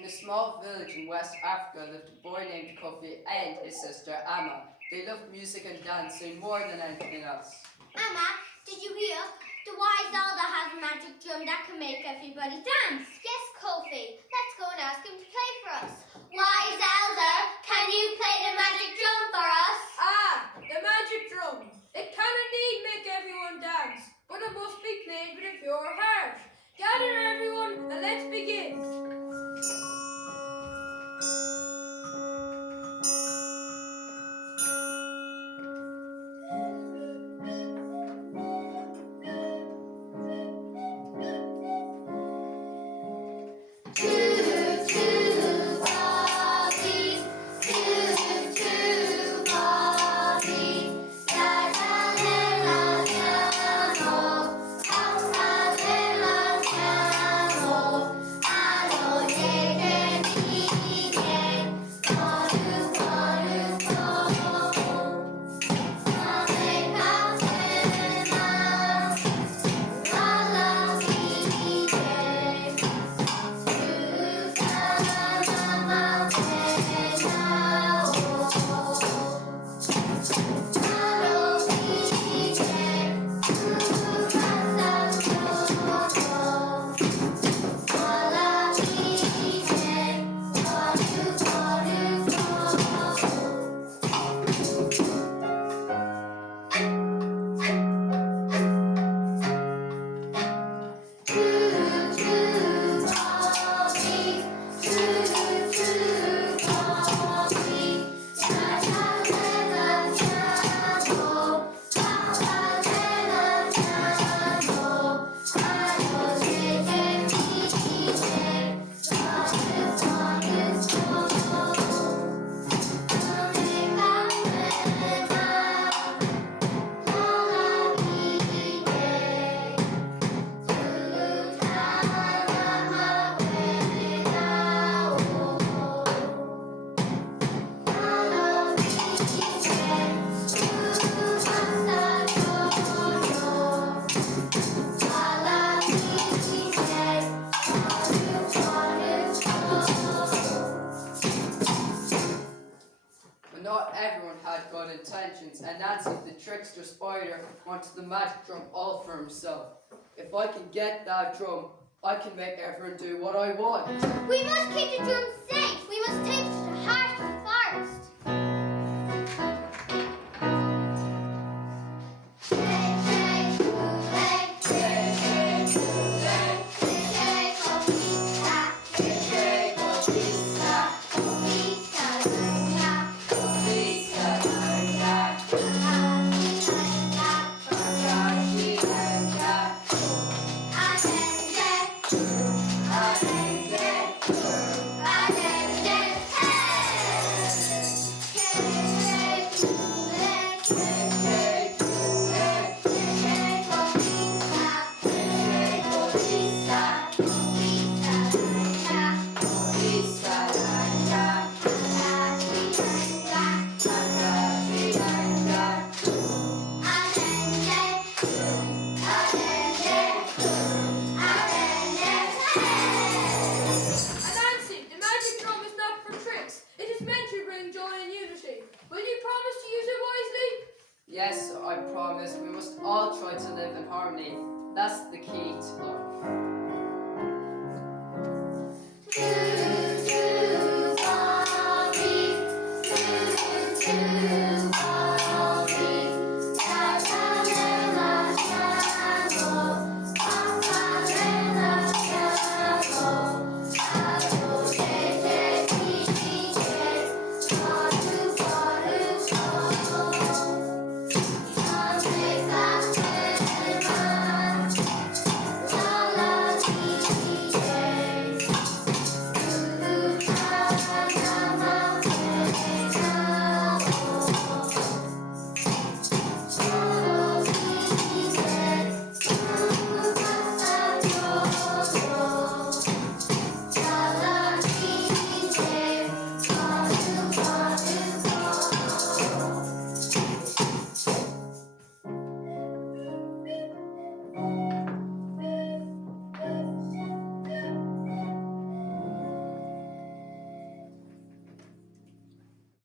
In a small village in West Africa lived a boy named Kofi and his sister Amma. They loved music and dancing more than anything else. Amma, did you hear? The wise elder has a magic drum that can make everybody dance. Yes, Kofi. Let's go and ask him to play for us. Wise elder, can you play the magic drum for us? Ah, the magic drum. It can indeed make everyone dance, but it must be played with a pure heart. Gather everyone and let's begin. Not everyone had good intentions, and Nancy, the trickster spider, wanted the magic drum all for himself. If I can get that drum, I can make everyone do what I want. We must keep the drum safe. We must take it to the heart of the forest. Yes, I promise. We must all try to live in harmony. That's the key